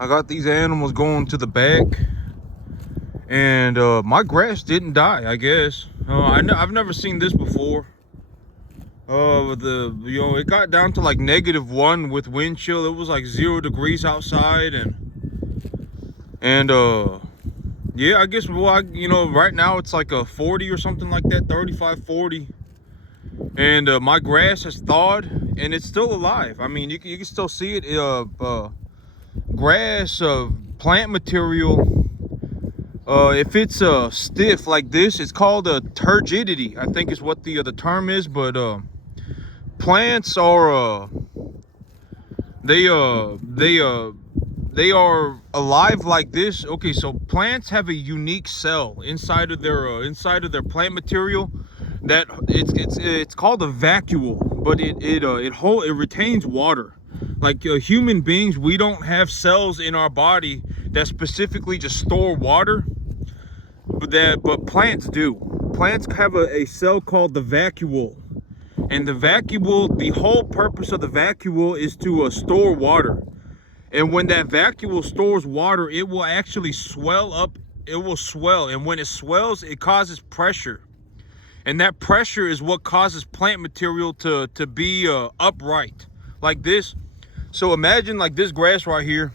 I got these animals going to the back, and my grass didn't die, I guess. I've never seen this before. It got down to like -1 with wind chill. It was like 0 degrees outside, and yeah, I guess, well, right now it's like a 40 or something like that, 35, 40. And my grass has thawed, and it's still alive. I mean, you can still see it. Grass, plant material, if it's stiff like this, it's called a turgidity, I think is what the term is. But plants are they are alive like this. Okay, so plants have a unique cell inside of their plant material that it's called a vacuole, but it retains water. Like human beings, we don't have cells in our body that specifically just store water, but plants do. Plants have a cell called the vacuole, and the whole purpose of the vacuole is to store water. And when that vacuole stores water, it will actually swell up. It will swell, and when it swells, it causes pressure. And that pressure is what causes plant material to be upright, like this. So imagine like this grass right here.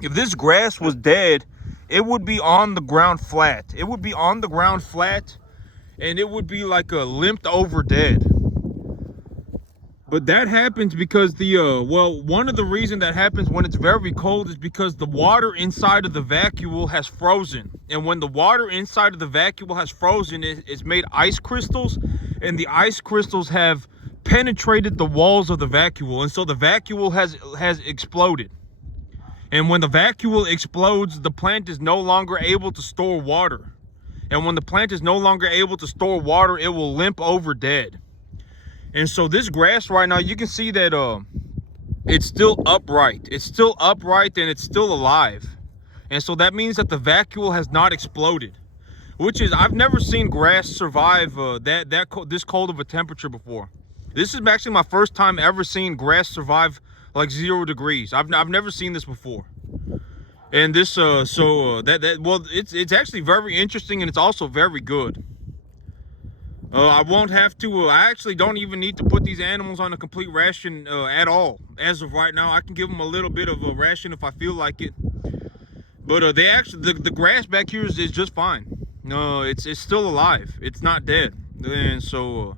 If this grass was dead, it would be on the ground flat. It would be on the ground flat, and it would be like a limped over dead. But that happens because one of the reasons that happens when it's very cold is because the water inside of the vacuole has frozen. And when the water inside of the vacuole has frozen, it's made ice crystals, and the ice crystals have penetrated the walls of the vacuole, and so the vacuole has exploded. And when the vacuole explodes, the plant is no longer able to store water. And when the plant is no longer able to store water, it will limp over dead. And so this grass right now, you can see that it's still upright. It's still upright, and it's still alive. And so that means that the vacuole has not exploded, which is, I've never seen grass survive this cold of a temperature before. This is actually my first time ever seeing grass survive like 0 degrees. I've never seen this before. And this well, it's actually very interesting, and it's also very good. I won't have to, I actually don't even need to put these animals on a complete ration at all. As of right now, I can give them a little bit of a ration if I feel like it. But they actually, the grass back here is just fine. No, it's still alive. It's not dead. And so,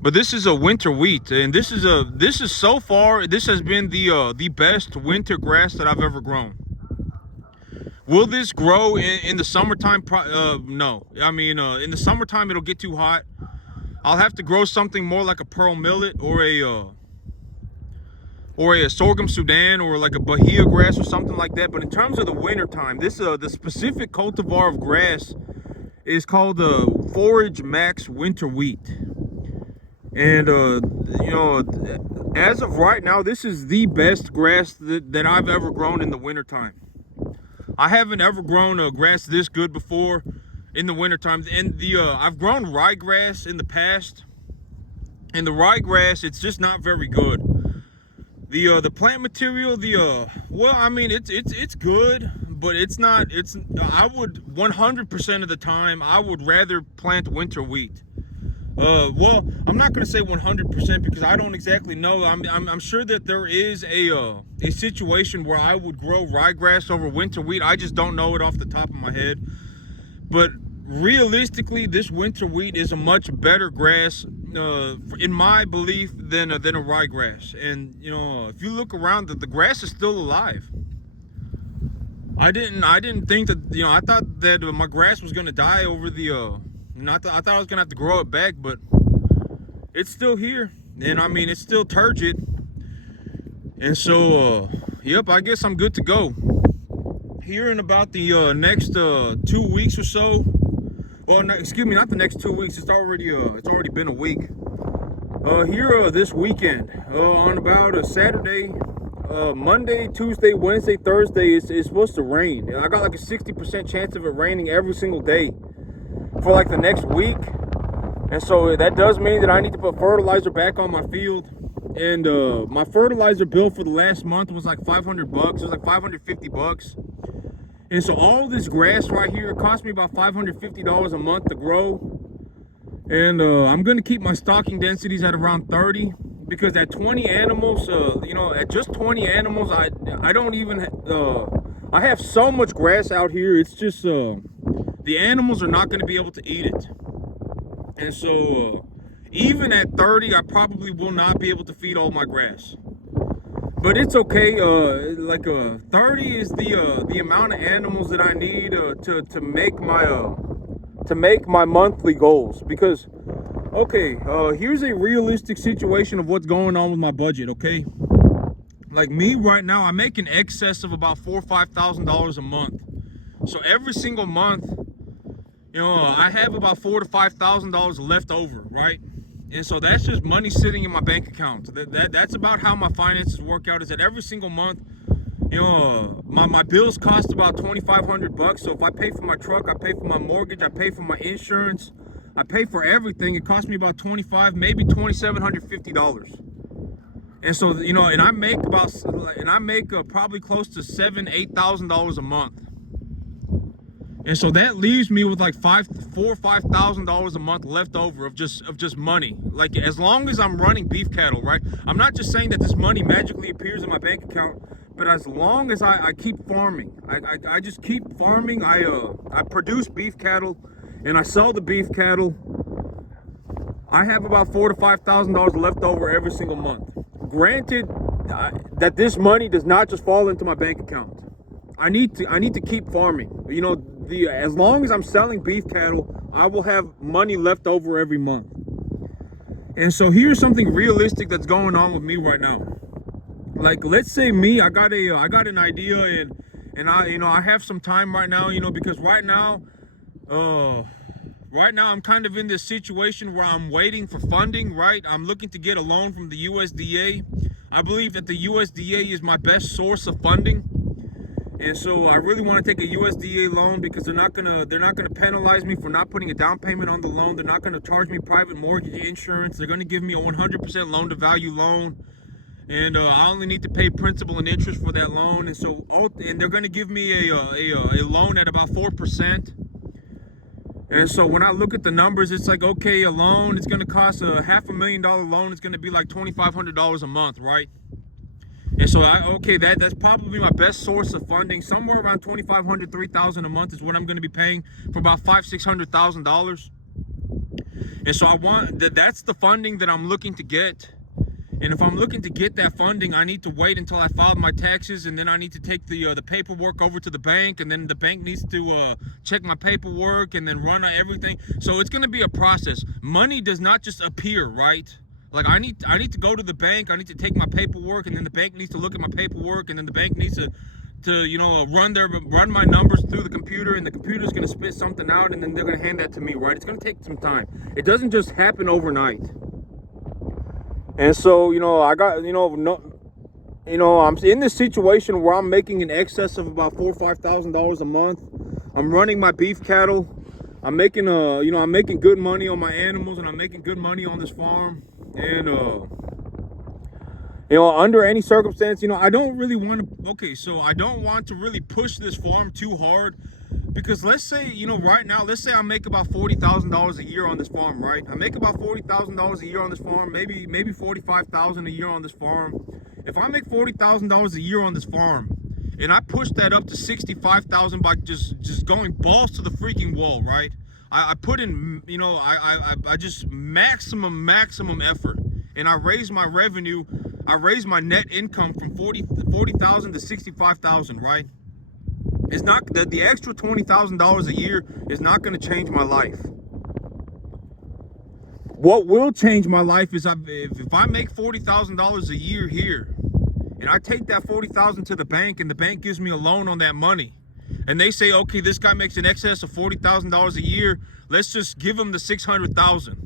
but this is a winter wheat, and this is so far, this has been the best winter grass that I've ever grown. Will this grow in the summertime? No. I mean, in the summertime, it'll get too hot. I'll have to grow something more like a pearl millet or a sorghum Sudan, or like a Bahia grass or something like that. But in terms of the wintertime, the specific cultivar of grass is called the ForageMax winter wheat. And, as of right now, this is the best grass that I've ever grown in the wintertime. I haven't ever grown a grass this good before in the wintertime. And I've grown ryegrass in the past, and the ryegrass, it's just not very good. The plant material, well, I mean, it's good, but it's not. I would 100% of the time, I would rather plant winter wheat. Well, I'm not gonna say 100% because I don't exactly know. I'm sure that there is a situation where I would grow ryegrass over winter wheat. I just don't know it off the top of my head. But realistically, this winter wheat is a much better grass, in my belief, than a ryegrass. And if you look around, the grass is still alive. I didn't think that, I thought that my grass was gonna die over I thought I was gonna have to grow it back, but it's still here, and I mean, it's still turgid. And so, yep, I guess I'm good to go. Here in about the next 2 weeks or so. Well, no, excuse me, not the next 2 weeks. It's already been a week. Here this weekend, on about a Saturday, Monday, Tuesday, Wednesday, Thursday, it's supposed to rain. I got like a 60% chance of it raining every single day for like the next week. And so that does mean that I need to put fertilizer back on my field. And my fertilizer bill for the last month was like 500 bucks. It was like 550 bucks. And so all this grass right here, it cost me about $550 a month to grow. And I'm gonna keep my stocking densities at around 30, because at 20 animals, you know, at just 20 animals, I don't even, I have so much grass out here. It's just, the animals are not gonna be able to eat it. And so, even at 30, I probably will not be able to feed all my grass. But it's okay. 30 is the amount of animals that I need to make my monthly goals. Because, okay, here's a realistic situation of what's going on with my budget. Okay, like me right now, I make in excess of about $4,000 or $5,000 a month. So every single month, you know, I have about $4,000 to $5,000 left over, right? And so that's just money sitting in my bank account. That's about how my finances work out. Is that every single month, you know, my bills cost about 2,500 bucks. So if I pay for my truck, I pay for my mortgage, I pay for my insurance, I pay for everything. It costs me about $2,500, maybe $2,750. And so, you know, and I make probably close to $7,000 to $8,000 a month. And so that leaves me with like $4,000 or $5,000 a month left over of just money. Like, as long as I'm running beef cattle, right? I'm not just saying that this money magically appears in my bank account, but as long as I keep farming, I just keep farming. I produce beef cattle, and I sell the beef cattle. I have about $4,000 to $5,000 left over every single month. Granted, that this money does not just fall into my bank account. I need to keep farming. You know, as long as I'm selling beef cattle, I will have money left over every month. And so here's something realistic that's going on with me right now. Like, let's say me, I got an idea, and I have some time right now, you know, because right now I'm kind of in this situation where I'm waiting for funding, right? I'm looking to get a loan from the USDA. I believe that the USDA is my best source of funding. And so I really want to take a USDA loan, because they're not gonna penalize me for not putting a down payment on the loan. They're not gonna charge me private mortgage insurance. They're gonna give me a 100% loan to value loan, and I only need to pay principal and interest for that loan. And so, and they're gonna give me a loan at about 4%. And so when I look at the numbers, it's like, okay, a loan, it's gonna cost a $500,000 loan. It's gonna be like $2,500 a month, right? And so, that's probably my best source of funding. Somewhere around $2,500, $3,000 a month is what I'm going to be paying for about $500,000, $600,000. And so that's the funding that I'm looking to get. And if I'm looking to get that funding, I need to wait until I file my taxes, and then I need to take the paperwork over to the bank, and then the bank needs to check my paperwork and then run everything. So it's going to be a process. Money does not just appear, right? Like, I need to go to the bank, I need to take my paperwork, and then the bank needs to look at my paperwork, and then the bank needs to you know, run my numbers through the computer, and the computer's gonna spit something out, and then they're gonna hand that to me, right? It's gonna take some time. It doesn't just happen overnight. And so, you know, I'm in this situation where I'm making in excess of about $4,000 or $5,000 a month. I'm running my beef cattle. I'm making I'm making good money on my animals, and I'm making good money on this farm. And under any circumstance, I don't really want to, so I don't want to really push this farm too hard, because let's say, right now, let's say I make about $40,000 a year on this farm, right? I make about $40,000 a year on this farm, maybe $45,000 a year on this farm. If I make $40,000 a year on this farm, and I push that up to $65,000 by just going balls to the freaking wall, right? I put in, I just maximum effort, and I raise my revenue. I raise my net income from 40,000 to 65,000, right? It's not that the extra $20,000 a year is not going to change my life. What will change my life is if I make $40,000 a year here, and I take that $40,000 to the bank, and the bank gives me a loan on that money, and they say, okay, this guy makes in excess of $40,000 a year. Let's just give him the $600,000.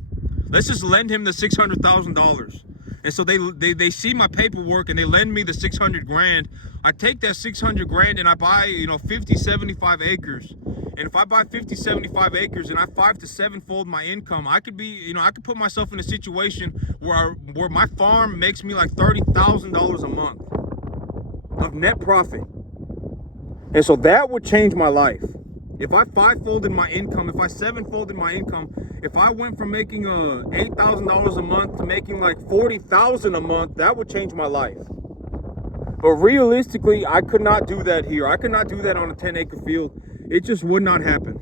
Let's just lend him the $600,000. And so they see my paperwork and they lend me the 600 grand. I take that 600 grand and I buy, 50, 75 acres. And if I buy 50, 75 acres and I 5 to 7-fold my income, I could be, I could put myself in a situation where my farm makes me like $30,000 a month of net profit. And so that would change my life. If I 5-folded my income, if I 7-folded my income, if I went from making $8,000 a month to making like $40,000 a month, that would change my life. But realistically, I could not do that here. I could not do that on a 10-acre field. It just would not happen.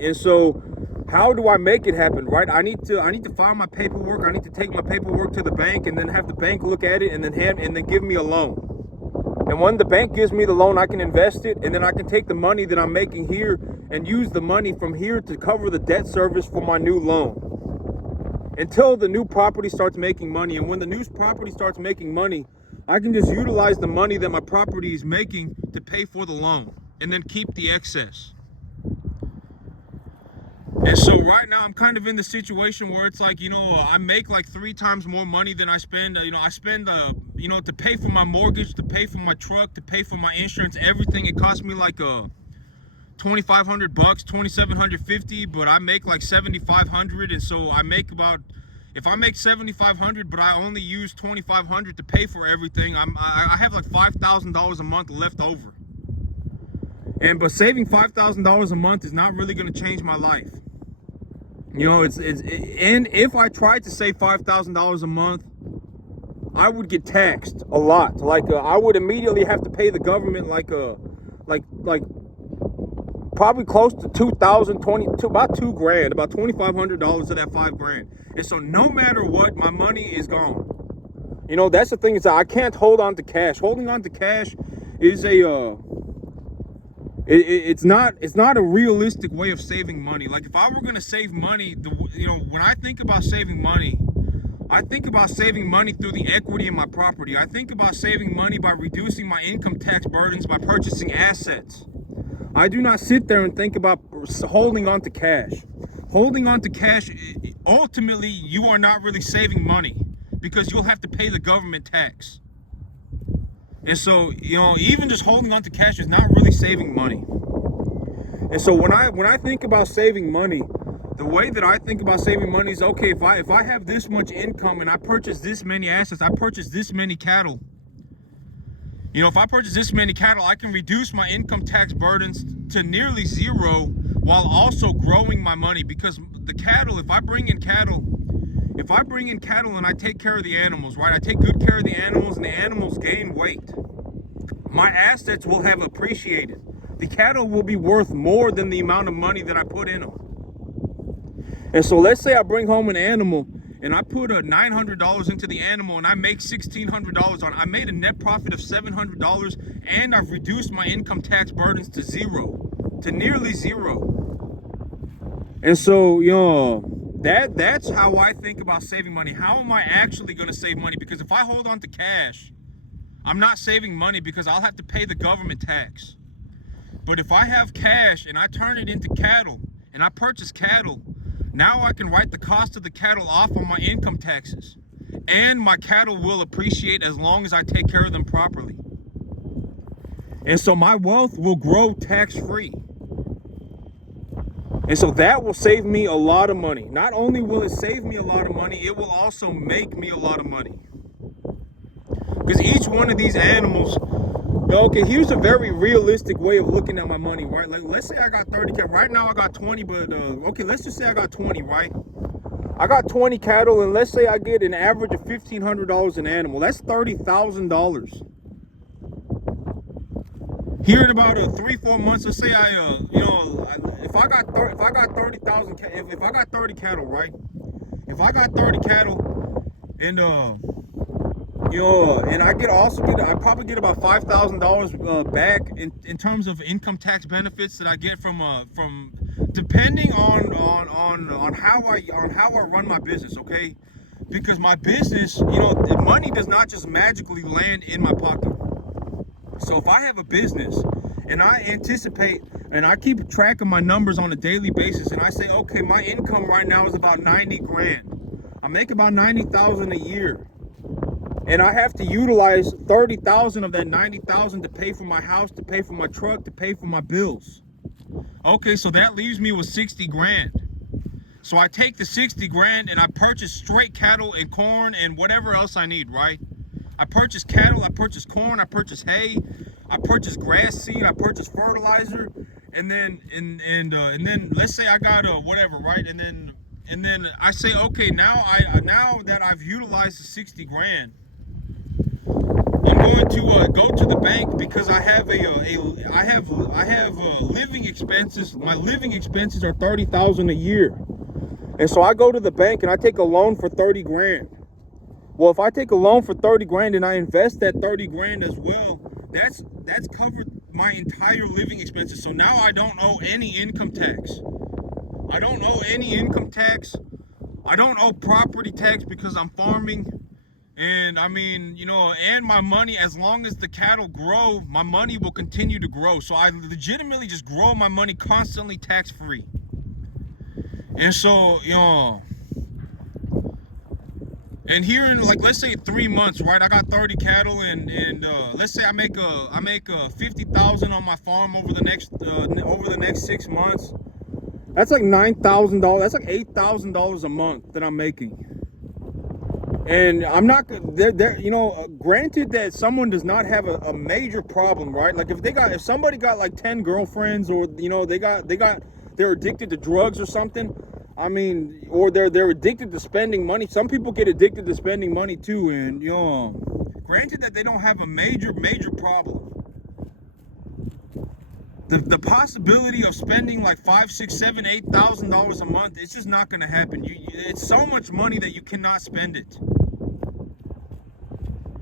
And so how do I make it happen, right? I need to file my paperwork. I need to take my paperwork to the bank and then have the bank look at it and then give me a loan. And when the bank gives me the loan, I can invest it, and then I can take the money that I'm making here and use the money from here to cover the debt service for my new loan until the new property starts making money. And when the new property starts making money, I can just utilize the money that my property is making to pay for the loan and then keep the excess. And so right now I'm kind of in the situation where it's like, I make like 3 times more money than I spend. I spend, to pay for my mortgage, to pay for my truck, to pay for my insurance, everything. It cost me like $2,500, $2,750, but I make like $7,500. And so I make if I make $7,500, but I only use $2,500 to pay for everything, I have like $5,000 a month left over. But saving $5,000 a month is not really going to change my life. And if I tried to save $5,000 a month, I would get taxed a lot. Like I would immediately have to pay the government like probably close to $2,000, about $2,000, about $2,500 of that $5,000. And so no matter what, my money is gone. That's the thing, is that I can't hold on to cash. Holding on to cash is it's not a realistic way of saving money. Like if I were going to save money, when I think about saving money, I think about saving money through the equity in my property. I think about saving money by reducing my income tax burdens by purchasing assets. I do not sit there and think about holding on to cash. Holding on to cash, ultimately, you are not really saving money because you'll have to pay the government tax. And so, even just holding on to cash is not really saving money. And so when I think about saving money, the way that I think about saving money is, okay, if I have this much income and I purchase this many assets, I purchase this many cattle. If I purchase this many cattle, I can reduce my income tax burdens to nearly zero while also growing my money. Because the cattle, if I bring in cattle and I take care of the animals, right? I take good care of the animals and the animals gain weight. My assets will have appreciated. The cattle will be worth more than the amount of money that I put in them. And so let's say I bring home an animal and I put $900 into the animal and I make $1,600 on it. I made a net profit of $700 and I've reduced my income tax burdens to zero, to nearly zero. And so, that's how I think about saving money. How am I actually going to save money? Because if I hold on to cash, I'm not saving money because I'll have to pay the government tax. But if I have cash and I turn it into cattle and I purchase cattle, now I can write the cost of the cattle off on my income taxes. And my cattle will appreciate as long as I take care of them properly. And so my wealth will grow tax-free. And so that will save me a lot of money. Not only will it save me a lot of money, it will also make me a lot of money. Because each one of these animals, okay, here's a very realistic way of looking at my money, right? Like, let's say I got 30 cattle. Right now I got 20, but okay, let's just say I got 20, right? I got 20 cattle, and let's say I get an average of $1,500 an animal. That's $30,000. Here in about 3-4 months, let's say if I got 30,000, if I got 30 cattle, right? If I got 30 cattle, and and I probably get about $5,000 back in terms of income tax benefits that I get from depending on how I run my business, okay? Because my business, the money does not just magically land in my pocket. So if I have a business and I anticipate and I keep track of my numbers on a daily basis and I say, okay, my income right now is about 90 grand. I make about 90,000 a year. And I have to utilize 30,000 of that 90,000 to pay for my house, to pay for my truck, to pay for my bills. Okay, so that leaves me with 60 grand. So I take the 60 grand and I purchase straight cattle and corn and whatever else I need, right? I purchase cattle, I purchase corn, I purchase hay, I purchase grass seed, I purchase fertilizer, and then let's say I got whatever, right? And then I say, okay, now that I've utilized the 60 grand, I'm going to go to the bank because I have living expenses. My living expenses are 30,000 a year, and so I go to the bank and I take a loan for 30 grand. Well, if I take a loan for 30 grand and I invest that 30 grand as well, that's covered my entire living expenses. So now I don't owe any income tax. I don't owe any income tax. I don't owe property tax because I'm farming. And I mean, you know, and my money, as long as the cattle grow, my money will continue to grow. So I legitimately just grow my money constantly tax-free. And so, you know, and here in, like, let's say 3 months, right? I got 30 cattle, and let's say I make 50,000 on my farm over the next 6 months. That's like $9,000. That's like $8,000 a month that I'm making. And I'm not there, you know, granted that someone does not have a major problem, right? Like if somebody got like 10 girlfriends, or, you know, they're addicted to drugs or something. I mean, or they're addicted to spending money. Some people get addicted to spending money too, and, you know, granted that they don't have a major problem. The possibility of spending like $5,000, $6,000, $7,000, $8,000 a month, it's just not going to happen. It's so much money that you cannot spend it.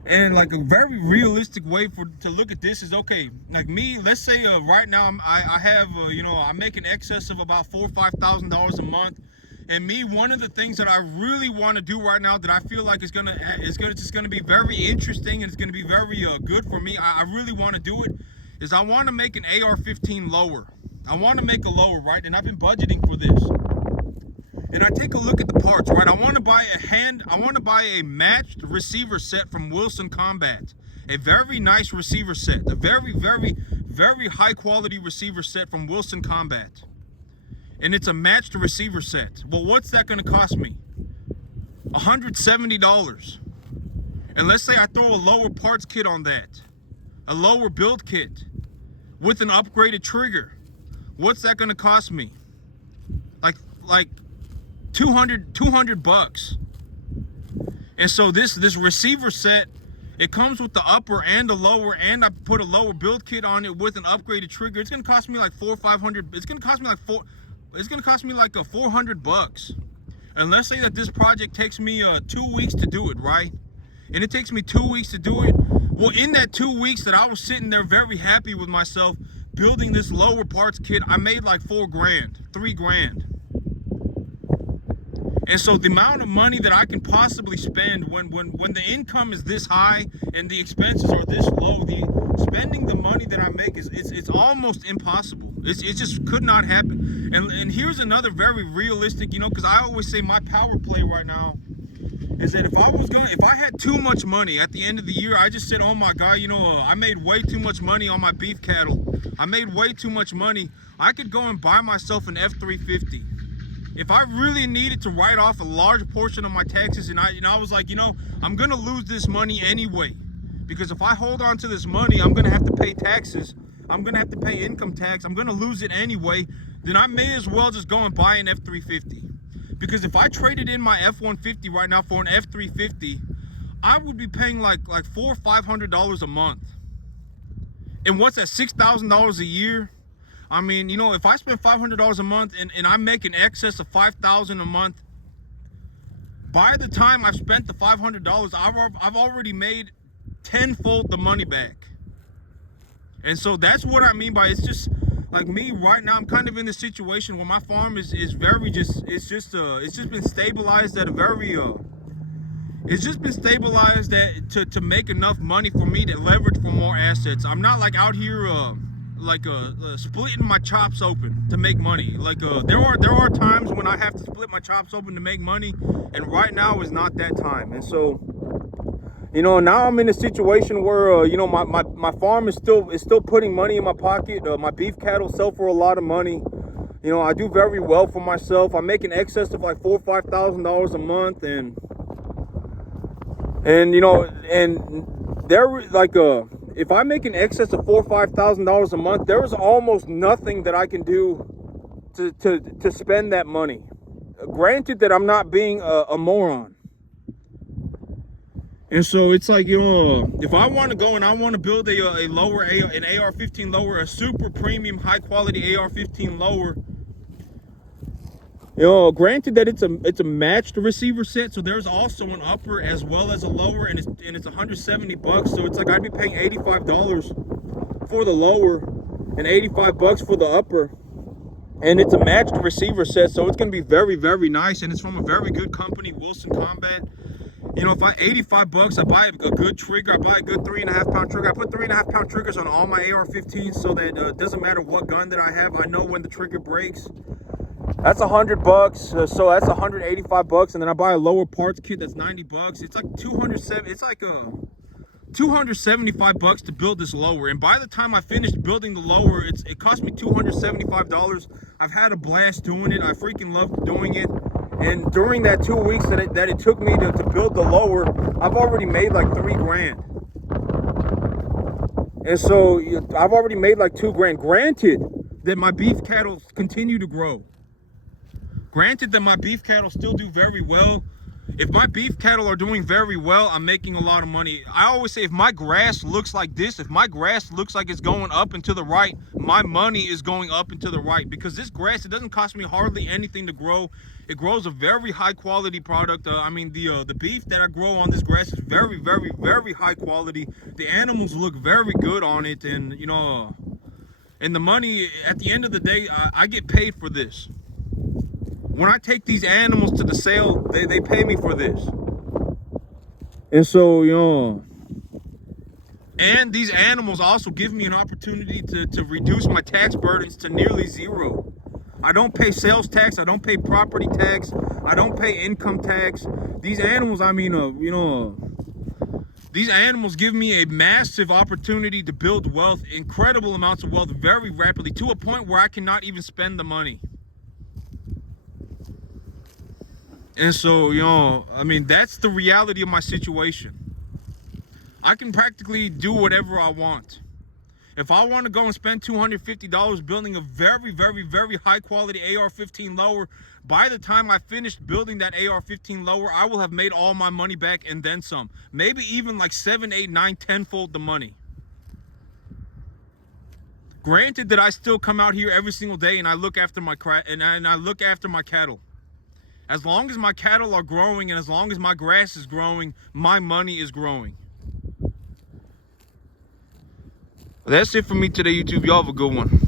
And like a very realistic way to look at this is, okay, like me, let's say right now I have you know, I make an excess of about $4,000 or $5,000 a month. And me, one of the things that I really want to do right now that I feel like is just gonna be very interesting, and it's gonna be very good for me. I really want to do it. Is I want to make an AR-15 lower. I want to make a lower, right? And I've been budgeting for this. And I take a look at the parts, right? I want to buy a matched receiver set from Wilson Combat. A very nice receiver set. A very, very, very high quality receiver set from Wilson Combat. And it's a matched receiver set. Well, what's that going to cost me? $170. And let's say I throw a lower parts kit on that. A lower build kit with an upgraded trigger. What's that going to cost me? Like 200 bucks. And so this receiver set, it comes with the upper and the lower, and I put a lower build kit on it with an upgraded trigger. It's going to cost me like $400 or $500. It's going to cost me like 400 bucks. And let's say that this project takes me 2 weeks to do it, right? And it takes me 2 weeks to do it. Well, in that 2 weeks that I was sitting there very happy with myself building this lower parts kit, I made like $4 grand, $3 grand. And so the amount of money that I can possibly spend when the income is this high and the expenses are this low, spending the money that I make it's almost impossible. It just could not happen. And here's another very realistic, you know, because I always say my power play right now is that if I had too much money at the end of the year, I just said, oh my God, you know, I made way too much money on my beef cattle. I made way too much money. I could go and buy myself an F-350. If I really needed to write off a large portion of my taxes, and I was like, you know, I'm gonna lose this money anyway, because if I hold on to this money, I'm gonna have to pay taxes. I'm gonna have to pay income tax. I'm gonna lose it anyway. Then I may as well just go and buy an F-350. Because if I traded in my F-150 right now for an F-350, I would be paying like $400 or $500 a month. And what's that, $6,000 a year? I mean, you know, if I spend $500 a month and I make an excess of $5,000 a month, by the time I've spent the $500, I've already made tenfold the money back. And so that's what I mean by, it's just like me right now. I'm kind of in the situation where my farm is very it's just been stabilized at a very it's just been stabilized to make enough money for me to leverage for more assets. I'm not like out here splitting my chops open to make money. There are times when I have to split my chops open to make money, and right now is not that time. And so, now I'm in a situation where my farm is still putting money in my pocket. My beef cattle sell for a lot of money. I do very well for myself. I make in excess of like $4,000 or $5,000 a month, and there if I make in excess of $4,000 or $5,000 a month, there is almost nothing that I can do to spend that money. Granted that I'm not being a moron. And so it's like, if I want to go and I want to build an AR-15 lower, a super premium high quality AR-15 lower, granted that it's a matched receiver set, so there's also an upper as well as a lower, and it's $170. So it's like I'd be paying $85 for the lower and $85 for the upper, and it's a matched receiver set, so it's going to be very, very nice, and it's from a very good company, Wilson Combat. If I $85, I buy a good trigger. I buy a good 3.5 pound trigger. I put 3.5 pound triggers on all my AR-15s, so that it doesn't matter what gun that I have, I know when the trigger breaks. That's $100, so that's $185, and then I buy a lower parts kit that's $90. It's like $275 to build this lower, and by the time I finished building the lower, it cost me $275. I've had a blast doing it. I freaking love doing it, and during that 2 weeks that it took me to build the lower, I've already made like $3 grand. And so I've already made like $2 grand. Granted that my beef cattle continue to grow. Granted that my beef cattle still do very well. If my beef cattle are doing very well, I'm making a lot of money. I always say, if my grass looks like this, if my grass looks like it's going up and to the right, my money is going up and to the right, because this grass, it doesn't cost me hardly anything to grow. It grows a very high quality product. The beef that I grow on this grass is very, very, very high quality. The animals look very good on it, and and the money, at the end of the day, I get paid for this. When I take these animals to the sale, they pay me for this. And so, and these animals also give me an opportunity to reduce my tax burdens to nearly zero. I don't pay sales tax, I don't pay property tax, I don't pay income tax. These animals, these animals give me a massive opportunity to build wealth, incredible amounts of wealth very rapidly, to a point where I cannot even spend the money. And so, that's the reality of my situation. I can practically do whatever I want. If I want to go and spend $250 building a very, very, very high quality AR-15 lower, by the time I finished building that AR-15 lower, I will have made all my money back and then some. Maybe even like 7, 8, 9, 10-fold the money. Granted that I still come out here every single day and I look after my cattle. As long as my cattle are growing and as long as my grass is growing, my money is growing. That's it for me today, YouTube. Y'all have a good one.